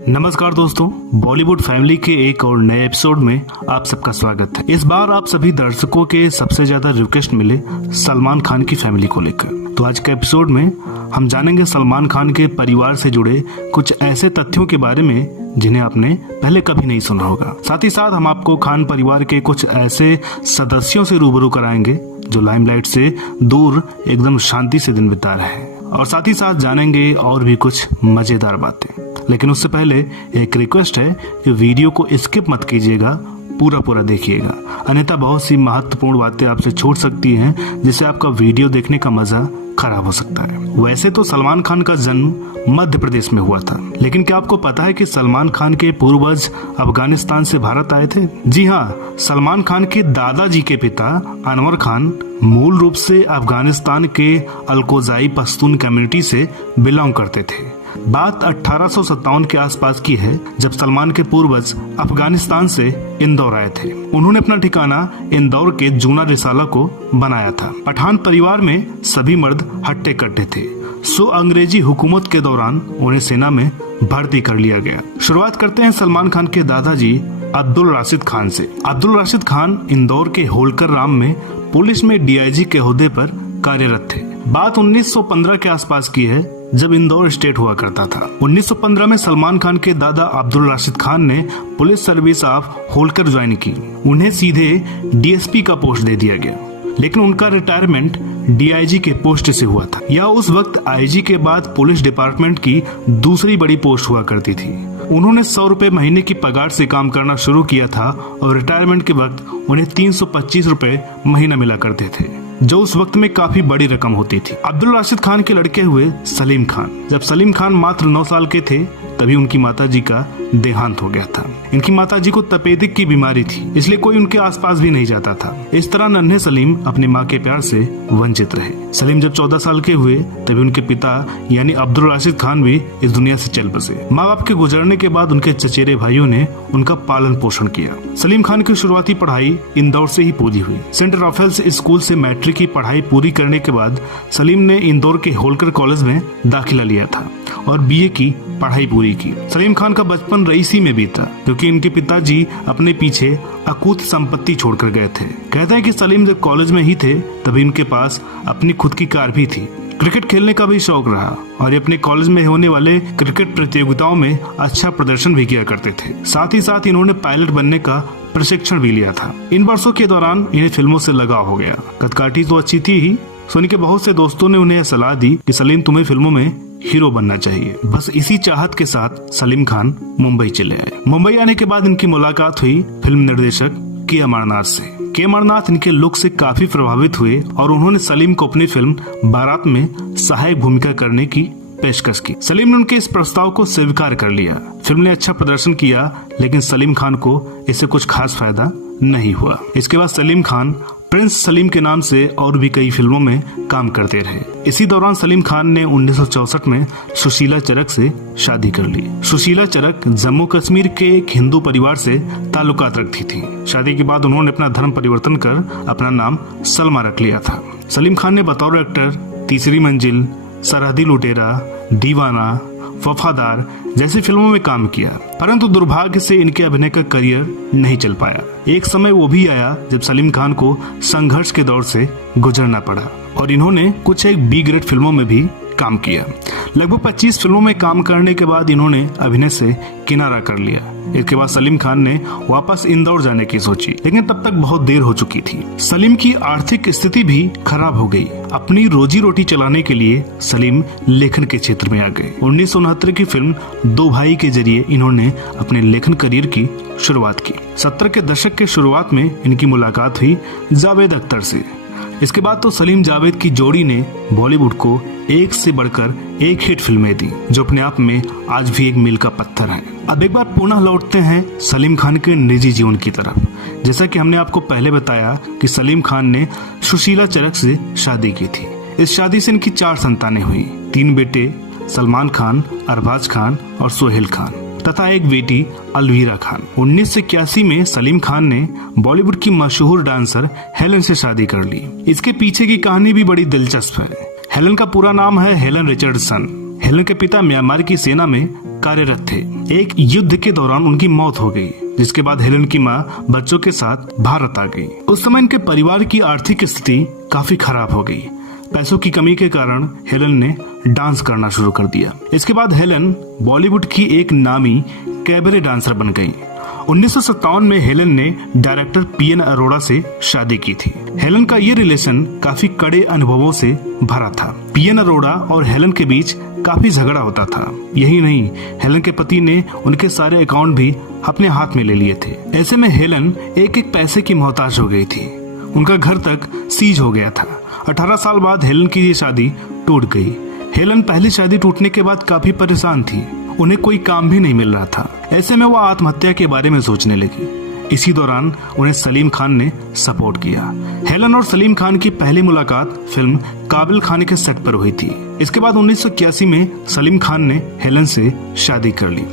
नमस्कार दोस्तों, बॉलीवुड फैमिली के एक और नए एपिसोड में आप सबका स्वागत है। इस बार आप सभी दर्शकों के सबसे ज्यादा रिक्वेस्ट मिले सलमान खान की फैमिली को लेकर। तो आज के एपिसोड में हम जानेंगे सलमान खान के परिवार से जुड़े कुछ ऐसे तथ्यों के बारे में जिन्हें आपने पहले कभी नहीं सुना होगा। साथ ही साथ हम आपको खान परिवार के कुछ ऐसे सदस्यों से रूबरू कराएंगे जो लाइमलाइट से दूर एकदम शांति से दिन बिता रहे हैं, और साथ ही साथ जानेंगे और भी कुछ मजेदार बातें। लेकिन उससे पहले एक रिक्वेस्ट है कि वीडियो को स्किप मत कीजिएगा, पूरा देखिएगा, अन्यथा बहुत सी महत्वपूर्ण बातें आपसे छूट सकती हैं जिससे आपका वीडियो देखने का मजा खराब हो सकता है। वैसे तो सलमान खान का जन्म मध्य प्रदेश में हुआ था, लेकिन क्या आपको पता है कि सलमान खान के पूर्वज अफगानिस्तान से भारत आए थे? जी हाँ, सलमान खान के दादाजी के पिता अनवर खान मूल रूप से अफगानिस्तान के अलकोजाई पश्तून कम्युनिटी से बिलोंग करते थे। बात 1857 के आसपास की है, जब सलमान के पूर्वज अफगानिस्तान से इंदौर आए थे। उन्होंने अपना ठिकाना इंदौर के जूना रिसाला को बनाया था। पठान परिवार में सभी मर्द हट्टे कट्टे थे, सो अंग्रेजी हुकूमत के दौरान उन्हें सेना में भर्ती कर लिया गया। शुरुआत करते हैं सलमान खान के दादाजी अब्दुल राशिद खान से। अब्दुल राशिद खान इंदौर के होलकर राम में पुलिस में डीआईजी के ओहदे पर कार्यरत थे। बात 1915 के आसपास की है, जब इंदौर स्टेट हुआ करता था। 1915 में सलमान खान के दादा अब्दुल राशिद खान ने police service of Holkar join की। उन्हें सीधे डीएसपी का पोस्ट दे दिया गया, लेकिन उनका रिटायरमेंट डीआईजी के पोस्ट से हुआ था। यह उस वक्त आईजी के बाद पुलिस डिपार्टमेंट की दूसरी बड़ी पोस्ट हुआ करती थी। उन्होंने 100 रुपए महीने की पगार से काम करना शुरू किया था और रिटायरमेंट के वक्त उन्हें 325 रुपए महीना मिला करते थे, जो उस वक्त में काफी बड़ी रकम होती थी। अब्दुल राशिद खान के लड़के हुए सलीम खान। जब सलीम खान मात्र 9 साल के थे तभी उनकी माताजी का देहांत हो गया था। इनकी माताजी को तपेदिक की बीमारी थी, इसलिए कोई उनके आसपास भी नहीं जाता था। इस तरह नन्हे सलीम अपनी माँ के प्यार से वंचित रहे। सलीम जब 14 साल के हुए तभी उनके पिता यानी अब्दुल राशिद खान भी इस दुनिया से चल बसे। माँ बाप के गुजरने के बाद उनके चचेरे भाइयों ने उनका पालन पोषण किया। सलीम खान की शुरुआती पढ़ाई इंदौर से ही पूरी हुई। सेंट राफेल्स स्कूल से मैट्रिक की पढ़ाई पूरी करने के बाद सलीम ने इंदौर के होलकर कॉलेज में दाखिला लिया था और बीए की पढ़ाई पूरी की। सलीम खान का बचपन रईसी में बीता, क्योंकि इनके पिताजी अपने पीछे अकूत संपत्ति छोड़कर गए थे। कहते हैं कि सलीम जब कॉलेज में ही थे तभी इनके पास अपनी खुद की कार भी थी। क्रिकेट खेलने का भी शौक रहा और ये अपने कॉलेज में होने वाले क्रिकेट प्रतियोगिताओं में अच्छा प्रदर्शन भी किया करते थे। साथ ही साथ इन्होंने पायलट बनने का प्रशिक्षण भी लिया था। इन वर्षों के दौरान इन्हें फिल्मों से लगाव हो गया। कदकाठी तो अच्छी थी ही, सोनी के बहुत से दोस्तों ने उन्हें सलाह दी कि सलीम तुम्हें फिल्मों में हीरो बनना चाहिए। बस इसी चाहत के साथ सलीम खान मुंबई चले आए। मुंबई आने के बाद इनकी मुलाकात हुई फिल्म निर्देशक के अमरनाथ से। के अमरनाथ इनके लुक से काफी प्रभावित हुए और उन्होंने सलीम को अपनी फिल्म बारात में सहायक भूमिका करने की पेशकश की। सलीम ने उनके इस प्रस्ताव को स्वीकार कर लिया। फिल्म ने अच्छा प्रदर्शन किया, लेकिन सलीम खान को इससे कुछ खास फायदा नहीं हुआ। इसके बाद सलीम खान प्रिंस सलीम के नाम से और भी कई फिल्मों में काम करते रहे। इसी दौरान सलीम खान ने 1964 में सुशीला चरक से शादी कर ली। सुशीला चरक जम्मू कश्मीर के एक हिंदू परिवार से ताल्लुकात रखती थी। शादी के बाद उन्होंने अपना धर्म परिवर्तन कर अपना नाम सलमा रख लिया था। सलीम खान ने बतौर एक्टर तीसरी मंजिल, सरहदी लुटेरा, दीवाना, वफादार जैसी फिल्मों में काम किया, परंतु दुर्भाग्य से इनके अभिनय का करियर नहीं चल पाया। एक समय वो भी आया जब सलीम खान को संघर्ष के दौर से गुजरना पड़ा और इन्होंने कुछ एक बी ग्रेड फिल्मों में भी काम किया। लगभग 25 फिल्मों में काम करने के बाद इन्होंने अभिनय से किनारा कर लिया। इसके बाद सलीम खान ने वापस इंदौर जाने की सोची, लेकिन तब तक बहुत देर हो चुकी थी। सलीम की आर्थिक स्थिति भी खराब हो गई। अपनी रोजी रोटी चलाने के लिए सलीम लेखन के क्षेत्र में आ गए। 1969 की फिल्म दो भाई के जरिए इन्होंने अपने लेखन करियर की शुरुआत की। 70 के दशक के शुरुआत में इनकी मुलाकात हुई जावेद अख्तर से। इसके बाद तो सलीम जावेद की जोड़ी ने बॉलीवुड को एक से बढ़कर एक हिट फिल्में दी, जो अपने आप में आज भी एक मील का पत्थर है। अब एक बार पुनः लौटते हैं सलीम खान के निजी जीवन की तरफ। जैसा कि हमने आपको पहले बताया कि सलीम खान ने सुशीला चरक से शादी की थी। इस शादी से इनकी 4 संतानें हुई। 3 बेटे सलमान खान, अरबाज खान और सोहेल खान तथा एक बेटी अलवीरा खान। 1981 में सलीम खान ने बॉलीवुड की मशहूर डांसर हेलन से शादी कर ली। इसके पीछे की कहानी भी बड़ी दिलचस्प है। हेलन का पूरा नाम है हेलन रिचर्डसन। हेलन के पिता म्यांमार की सेना में कार्यरत थे। एक युद्ध के दौरान उनकी मौत हो गई, जिसके बाद हेलन की मां बच्चों के साथ भारत आ गई। उस समय इनके परिवार की आर्थिक स्थिति काफी खराब हो गई। पैसों की कमी के कारण हेलन ने डांस करना शुरू कर दिया। इसके बाद हेलन बॉलीवुड की एक नामी कैबरे डांसर बन गई। 1957 में हेलन ने डायरेक्टर पीएन अरोड़ा से शादी की थी। हेलन का ये रिलेशन काफी कड़े अनुभवों से भरा था। पीएन अरोड़ा और हेलन के बीच काफी झगड़ा होता था। यही नहीं, हेलन के पति ने उनके सारे अकाउंट भी अपने हाथ में ले लिए थे। ऐसे में हेलन एक एक पैसे की मोहताज हो गई थी। उनका घर तक सीज हो गया था। 18 साल बाद हेलन की ये शादी टूट गई। हेलन पहली शादी टूटने के बाद काफी परेशान थी। उन्हें कोई काम भी नहीं मिल रहा था। ऐसे में वो आत्महत्या के बारे में सोचने लगी। इसी दौरान उन्हें सलीम खान ने सपोर्ट किया। हेलन और सलीम खान की पहली मुलाकात फिल्म काबिल खान के सेट पर हुई थी। इसके बाद 1981 में सलीम खान ने हेलन से शादी कर ली।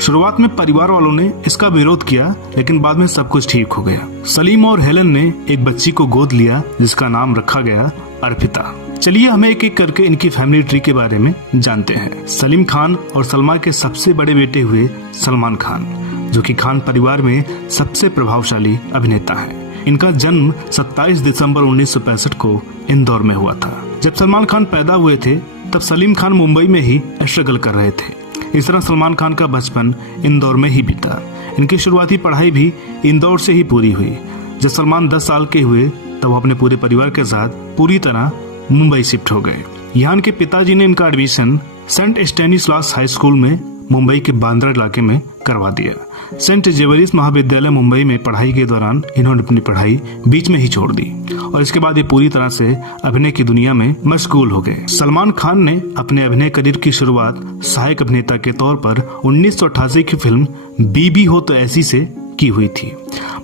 शुरुआत में परिवार वालों ने इसका विरोध किया, लेकिन बाद में सब कुछ ठीक हो गया। सलीम और हेलन ने एक बच्ची को गोद लिया, जिसका नाम रखा गया अर्पिता। चलिए हमें एक एक करके इनकी फैमिली ट्री के बारे में जानते हैं। सलीम खान और सलमा के सबसे बड़े बेटे हुए सलमान खान, जो कि खान परिवार में सबसे प्रभावशाली अभिनेता है। इनका जन्म 27 दिसंबर 1965 को इंदौर में हुआ था। जब सलमान खान पैदा हुए थे, तब सलीम खान मुंबई में ही स्ट्रगल कर रहे थे। इस तरह सलमान खान का बचपन इंदौर में ही बीता। इनकी शुरुआती पढ़ाई भी इंदौर से ही पूरी हुई। जब सलमान 10 साल के हुए, तब वो अपने पूरे परिवार के साथ पूरी तरह मुंबई शिफ्ट हो गए। यहाँ इनके पिताजी ने इनका एडमिशन सेंट स्टेनिस्लास हाई स्कूल में मुंबई के बांद्रा इलाके में करवा दिया। सेंट जेवरिस महाविद्यालय मुंबई में पढ़ाई के दौरान इन्होंने अपनी पढ़ाई बीच में ही छोड़ दी और इसके बाद ये पूरी तरह से अभिनय की दुनिया में मशगूल हो गए। सलमान खान ने अपने अभिनय करियर की शुरुआत सहायक अभिनेता के तौर पर 1988 की फिल्म बीबी हो तो ऐसी से की हुई थी।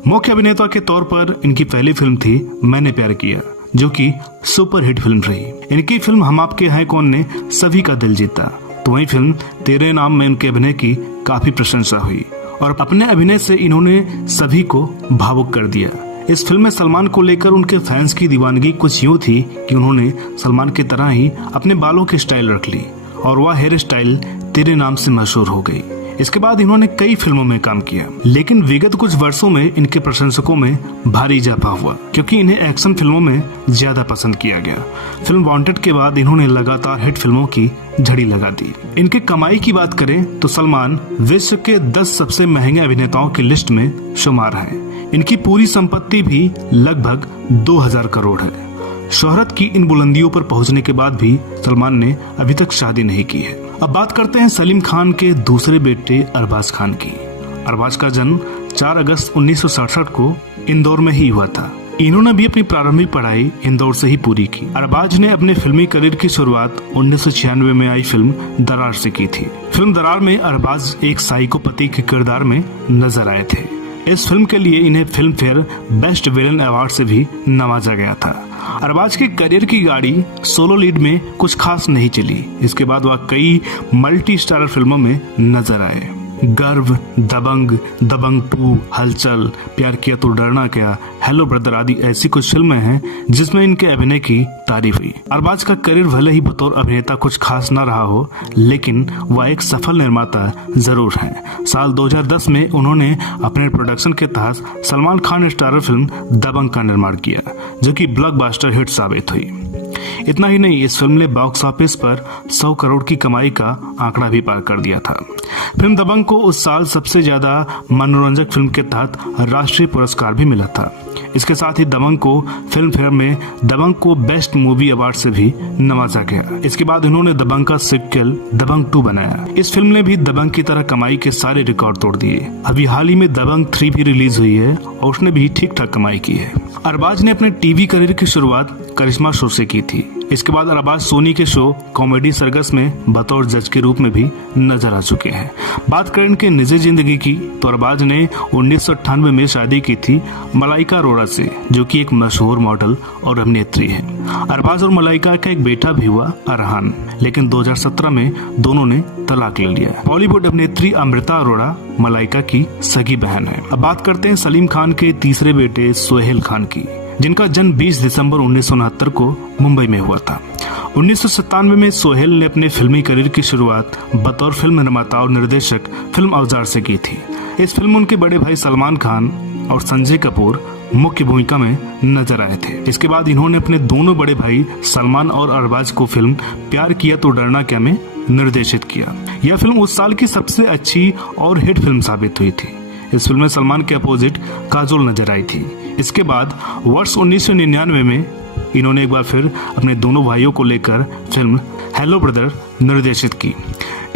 मुख्य अभिनेता के तौर पर इनकी पहली फिल्म थी मैंने प्यार किया, जो कि सुपरहिट फिल्म रही। इनकी फिल्म हम आपके हैं कौन ने सभी का दिल जीता। तो वही फिल्म तेरे नाम में उनके अभिनय की काफी प्रशंसा हुई और अपने अभिनय से इन्होंने सभी को भावुक कर दिया। इस फिल्म में सलमान को लेकर उनके फैंस की दीवानगी कुछ यूं थी कि उन्होंने सलमान की तरह ही अपने बालों की स्टाइल रख ली और वह हेयर स्टाइल तेरे नाम से मशहूर हो गई। इसके बाद इन्होंने कई फिल्मों में काम किया, लेकिन विगत कुछ वर्षों में इनके प्रशंसकों में भारी इजाफा हुआ क्योंकि इन्हें एक्शन फिल्मों में ज्यादा पसंद किया गया। फिल्म वांटेड के बाद इन्होंने लगातार हिट फिल्मों की झड़ी लगा दी। इनके कमाई की बात करें तो सलमान विश्व के 10 सबसे महंगे अभिनेताओं की लिस्ट में शुमार है। इनकी पूरी संपत्ति भी लगभग 2000 करोड़ है। शोहरत की इन बुलंदियों पर पहुंचने के बाद भी सलमान ने अभी तक शादी नहीं की है। अब बात करते हैं सलीम खान के दूसरे बेटे अरबाज खान की। अरबाज का जन्म 4 अगस्त 1967 को इंदौर में ही हुआ था। इन्होंने भी अपनी प्रारंभिक पढ़ाई इंदौर से ही पूरी की। अरबाज ने अपने फिल्मी करियर की शुरुआत 1996 में आई फिल्म दरार से की थी। फिल्म दरार में अरबाज एक साइकोपैथी के किरदार में नजर आए थे। इस फिल्म के लिए इन्हें film fair best villain award से भी नवाजा गया था। अरबाज के करियर की गाड़ी सोलो लीड में कुछ खास नहीं चली। इसके बाद वह कई मल्टी स्टारर फिल्मों में नजर आए। गर्व, दबंग, दबंग 2, हलचल, प्यार किया तो डरना क्या, हेलो ब्रदर आदि ऐसी कुछ फिल्में हैं जिसमें इनके अभिनय की तारीफ हुई। अरबाज का करियर भले ही बतौर अभिनेता कुछ खास न रहा हो, लेकिन वह एक सफल निर्माता जरूर है। साल 2010 में उन्होंने अपने प्रोडक्शन के तहत सलमान खान स्टारर फिल्म दबंग का निर्माण किया, जो कि ब्लॉकबस्टर हिट साबित हुई। इतना ही नहीं, इस फिल्म ने बॉक्स ऑफिस पर 100 करोड़ की कमाई का आंकड़ा भी पार कर दिया था। फिल्म दबंग को उस साल सबसे ज्यादा मनोरंजक फिल्म के तहत राष्ट्रीय पुरस्कार भी मिला था। इसके साथ ही दबंग को फिल्म फेयर में दबंग को बेस्ट मूवी अवार्ड से भी नवाजा गया। इसके बाद इन्होंने दबंग का सिक्वल दबंग 2 बनाया। इस फिल्म ने भी दबंग की तरह कमाई के सारे रिकॉर्ड तोड़ दिए। अभी हाल ही में दबंग 3 भी रिलीज हुई है और उसने भी ठीक ठाक कमाई की है। अरबाज ने अपने टीवी करियर की शुरुआत करिश्मा शो से की थी। इसके बाद अरबाज सोनी के शो कॉमेडी सर्कस में बतौर जज के रूप में भी नजर आ चुके हैं। बात करें इनके निजी जिंदगी की तो अरबाज ने 1998 में शादी की थी मलाइका अरोड़ा से, जो कि एक मशहूर मॉडल और अभिनेत्री है। अरबाज और मलाइका का एक बेटा भी हुआ अरहान, लेकिन 2017 में दोनों ने तलाक ले लिया। बॉलीवुड अभिनेत्री अमृता अरोड़ा मलाइका की सगी बहन है। अब बात करते हैं सलीम खान के तीसरे बेटे सोहेल खान की, जिनका जन्म 20 दिसंबर 1969 को मुंबई में हुआ था। 1997 में सोहेल ने अपने फिल्मी करियर की शुरुआत बतौर फिल्म निर्माता और निर्देशक फिल्म औजार से की थी। इस फिल्म में उनके बड़े भाई सलमान खान और संजय कपूर मुख्य भूमिका में नजर आए थे। इसके बाद इन्होंने अपने दोनों बड़े भाई सलमान और अरबाज को फिल्म प्यार किया तो डरना क्या में निर्देशित किया। यह फिल्म उस साल की सबसे अच्छी और हिट फिल्म साबित हुई थी। इस फिल्म में सलमान के अपोजिट काजोल नजर आई थी। इसके बाद वर्ष 1999 में इन्होंने एक बार फिर अपने दोनों भाइयों को लेकर फिल्म हेलो ब्रदर निर्देशित की।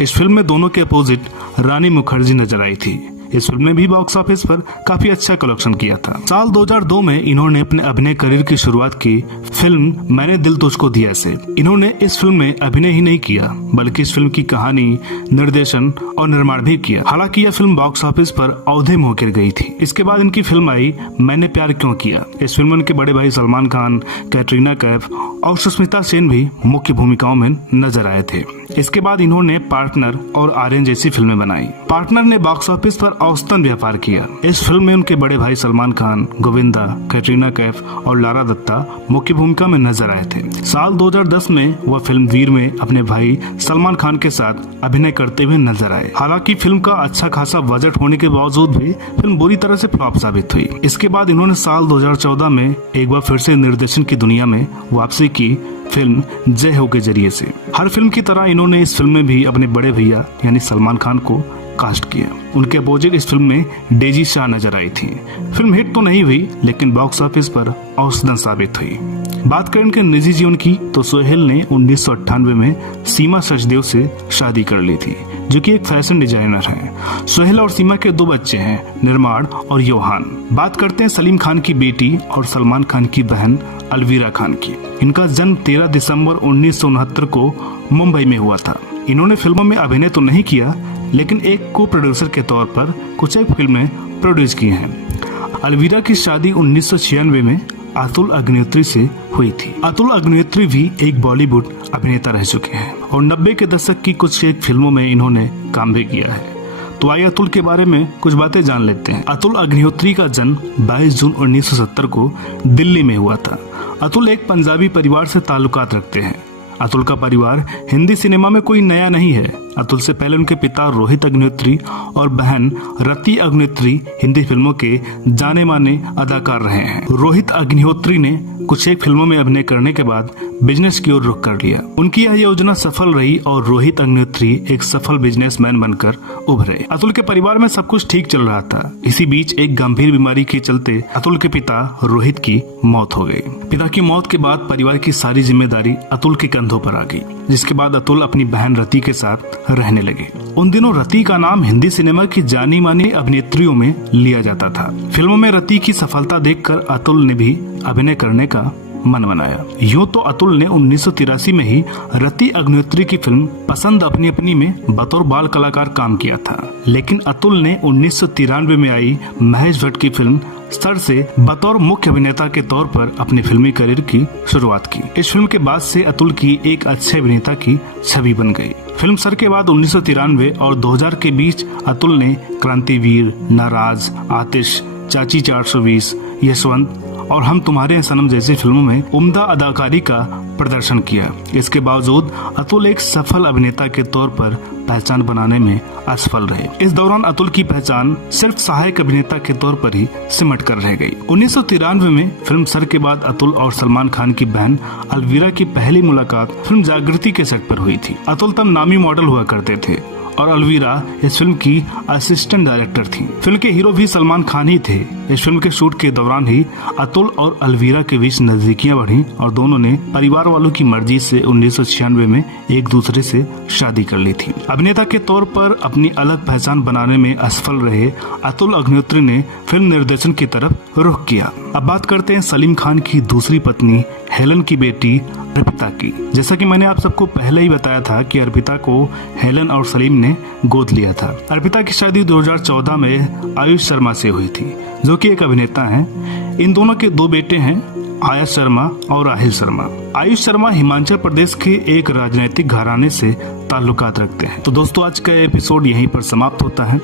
इस फिल्म में दोनों के अपोजिट रानी मुखर्जी नजर आई थी। इस फिल्म ने भी बॉक्स ऑफिस पर काफी अच्छा कलेक्शन किया था। साल 2002 में इन्होंने अपने अभिनय करियर की शुरुआत की फिल्म मैंने दिल तुझको दिया से। इन्होंने इस फिल्म में अभिनय ही नहीं किया बल्कि इस फिल्म की कहानी, निर्देशन और निर्माण भी किया। हालांकि यह फिल्म बॉक्स ऑफिस पर औधे मुंह गिर गई थी। इसके बाद इनकी फिल्म आई मैंने प्यार क्यों किया। इस फिल्म में उनके बड़े भाई सलमान खान, कैटरीना कैफ और सुष्मिता सेन भी मुख्य भूमिकाओं में नजर आए थे। इसके बाद इन्होंने पार्टनर और आर्यन जैसी फिल्में बनाई। पार्टनर ने बॉक्स ऑफिस पर औसतन व्यापार किया। इस फिल्म में उनके बड़े भाई सलमान खान, गोविंदा, कैटरीना कैफ और लारा दत्ता मुख्य भूमिका में नजर आए थे। साल 2010 में वह फिल्म वीर में अपने भाई सलमान खान के साथ अभिनय करते हुए नजर आए। हालांकि फिल्म का अच्छा खासा बजट होने के बावजूद भी फिल्म बुरी तरह से फ्लॉप साबित हुई। इसके बाद इन्होंने साल 2014 में एक बार फिर से निर्देशन की दुनिया में वापसी की फिल्म जय हो के जरिए से। हर फिल्म की तरह इन्होंने इस फिल्म में भी अपने बड़े भैया यानी सलमान खान को कास्ट किया। उनके अपोजिट इस फिल्म में डेजी शाह नजर आई थी। फिल्म हिट तो नहीं हुई लेकिन बॉक्स ऑफिस पर औसतन साबित हुई। बात करें उनके निजी जीवन की तो सोहेल ने 1998 में सीमा सचदेव से शादी कर ली थी, जो कि एक फैशन डिजाइनर है। सोहेल और सीमा के 2 बच्चे हैं, निर्माण और योहान। बात करते हैं सलीम खान की बेटी और सलमान खान की बहन अलवीरा खान की। इनका जन्म 13 दिसंबर 1969 को मुंबई में हुआ था। इन्होंने फिल्मों में अभिनय तो नहीं किया लेकिन एक को प्रोड्यूसर के तौर पर कुछ एक फिल्में प्रोड्यूस की हैं। अलवीरा की शादी 1996 में अतुल अग्निहोत्री से हुई थी। अतुल अग्निहोत्री भी एक बॉलीवुड अभिनेता रह चुके हैं और 90 के दशक की कुछ एक फिल्मों में इन्होंने काम भी किया है। तो आइए अतुल के बारे में कुछ बातें जान लेते हैं। अतुल अग्निहोत्री का जन्म 22 जून 1970 को दिल्ली में हुआ था। अतुल एक पंजाबी परिवार से ताल्लुकात रखते हैं। अतुल का परिवार हिंदी सिनेमा में कोई नया नहीं है। अतुल से पहले उनके पिता रोहित अग्निहोत्री और बहन रति अग्निहोत्री हिंदी फिल्मों के जाने माने अदाकार रहे हैं। रोहित अग्निहोत्री ने कुछ एक फिल्मों में अभिनय करने के बाद बिजनेस की ओर रुख कर लिया। उनकी यह योजना सफल रही और रोहित अग्निहोत्री एक सफल बिजनेसमैन बनकर उभरे। अतुल के परिवार में सब कुछ ठीक चल रहा था। इसी बीच एक गंभीर बीमारी के चलते अतुल के पिता रोहित की मौत हो गई। पिता की मौत के बाद परिवार की सारी जिम्मेदारी अतुल के कंधों पर आ गई, जिसके बाद अतुल अपनी बहन रति के साथ रहने लगे। उन दिनों रति का नाम हिंदी सिनेमा की जानी मानी अभिनेत्रियों में लिया जाता था। फिल्मों में रति की सफलता देखकर अतुल ने भी अभिनय करने का मन बनाया। यूं तो अतुल ने 1983 में ही रति अग्निहोत्री की फिल्म पसंद अपनी अपनी में बतौर बाल कलाकार काम किया था, लेकिन अतुल ने 1993 में आई महेश भट्ट की फिल्म सर से बतौर मुख्य अभिनेता के तौर पर अपनी फिल्मी करियर की शुरुआत की। इस फिल्म के बाद से अतुल की एक अच्छे अभिनेता की छवि बन गई। फिल्म सर के बाद 1993 और 2000 के बीच अतुल ने क्रांतिवीर, नाराज, आतिश, चाची 420, यशवंत और हम तुम्हारे हैं सनम जैसी फिल्मों में उम्दा अदाकारी का प्रदर्शन किया। इसके बावजूद अतुल एक सफल अभिनेता के तौर पर पहचान बनाने में असफल रहे। इस दौरान अतुल की पहचान सिर्फ सहायक अभिनेता के तौर पर ही सिमट कर रह गई। 1993 में फिल्म सर के बाद अतुल और सलमान खान की बहन अलवीरा की पहली मुलाकात फिल्म जागृति के सेट पर हुई थी। अतुल तब नामी मॉडल हुआ करते थे और अलवीरा इस फिल्म की असिस्टेंट डायरेक्टर थी। फिल्म के हीरो भी सलमान खान ही थे। इस फिल्म के शूट के दौरान ही अतुल और अलवीरा के बीच नजदीकियां बढ़ी और दोनों ने परिवार वालों की मर्जी से 1996 में एक दूसरे से शादी कर ली थी। अभिनेता के तौर पर अपनी अलग पहचान बनाने में असफल रहे अतुल अग्निहोत्री ने फिल्म निर्देशन की तरफ रुख किया। अब बात करते हैं सलीम खान की दूसरी पत्नी हेलन की बेटी अर्पिता की। जैसा कि मैंने आप सबको पहले ही बताया था कि अर्पिता को हेलन और सलीम ने गोद लिया था। अर्पिता की शादी 2014 में आयुष शर्मा से हुई थी, जो कि एक अभिनेता हैं। इन दोनों के 2 बेटे हैं, आयुष शर्मा और राहिल शर्मा। आयुष शर्मा हिमाचल प्रदेश के एक राजनीतिक घराने से ताल्लुकात रखते हैं। तो दोस्तों आज का एपिसोड यहीं पर समाप्त होता है।